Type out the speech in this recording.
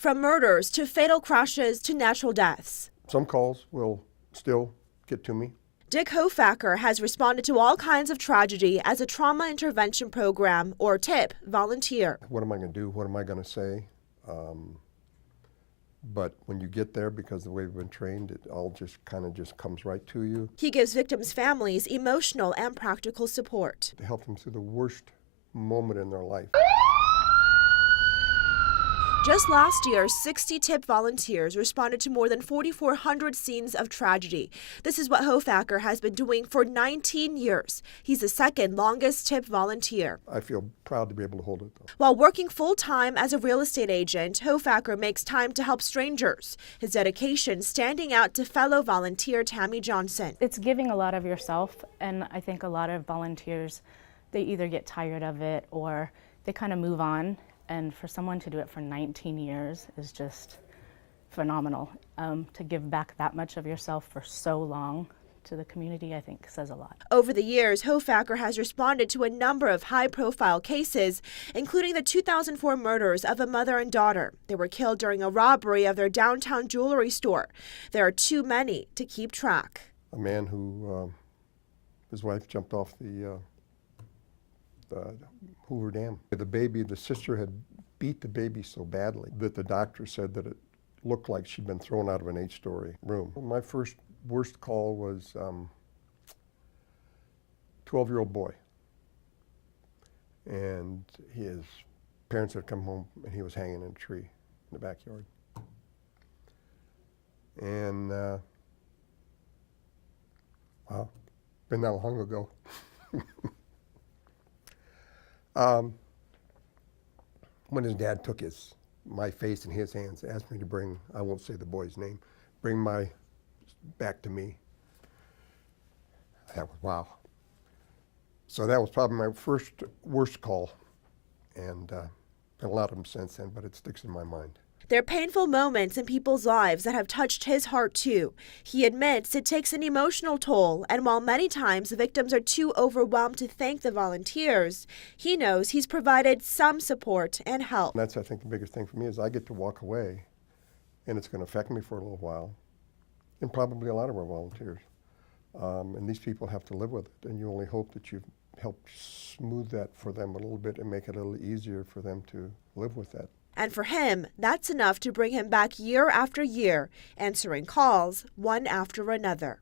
From murders to fatal crashes to natural deaths. Some calls will still get to me. Dick Hofacker has responded to all kinds of tragedy as a trauma intervention program, or TIP, volunteer. What am I going to do? What am I going to say? But when you get there, because the way we've been trained, it all just kind of just comes right to you. He gives victims' families emotional and practical support. To help them through the worst moment in their life. Just last year, 60 TIP volunteers responded to more than 4,400 scenes of tragedy. This is what Hofacker has been doing for 19 years. He's the second longest TIP volunteer. I feel proud to be able to hold it, though. While working full-time as a real estate agent, Hofacker makes time to help strangers. His dedication standing out to fellow volunteer Tammy Johnson. It's giving a lot of yourself, and I think a lot of volunteers, they either get tired of it or they kind of move on. And for someone to do it for 19 years is just phenomenal. To give back that much of yourself for so long to the community, I think says a lot. Over the years, Hofacker has responded to a number of high-profile cases, including the 2004 murders of a mother and daughter. They were killed during a robbery of their downtown jewelry store. There are too many to keep track. A man who, his wife jumped off the Hoover Dam. The sister had beat the baby so badly that the doctor said that it looked like she'd been thrown out of an 8-story room. My first worst call was 12-year-old boy. And his parents had come home and he was hanging in a tree in the backyard. And, wow, been that long ago. When his dad took my face in his hands, asked me to bring, I won't say the boy's name, bring my back to me. That was, wow. So that was probably my first worst call, and a lot of them since then, but it sticks in my mind. There are painful moments in people's lives that have touched his heart too. He admits it takes an emotional toll, and while many times the victims are too overwhelmed to thank the volunteers, he knows he's provided some support and help. And that's, I think, the biggest thing for me is I get to walk away, and it's going to affect me for a little while, and probably a lot of our volunteers. And these people have to live with it, and you only hope that you've helped smooth that for them a little bit and make it a little easier for them to live with that. And for him, that's enough to bring him back year after year, answering calls one after another.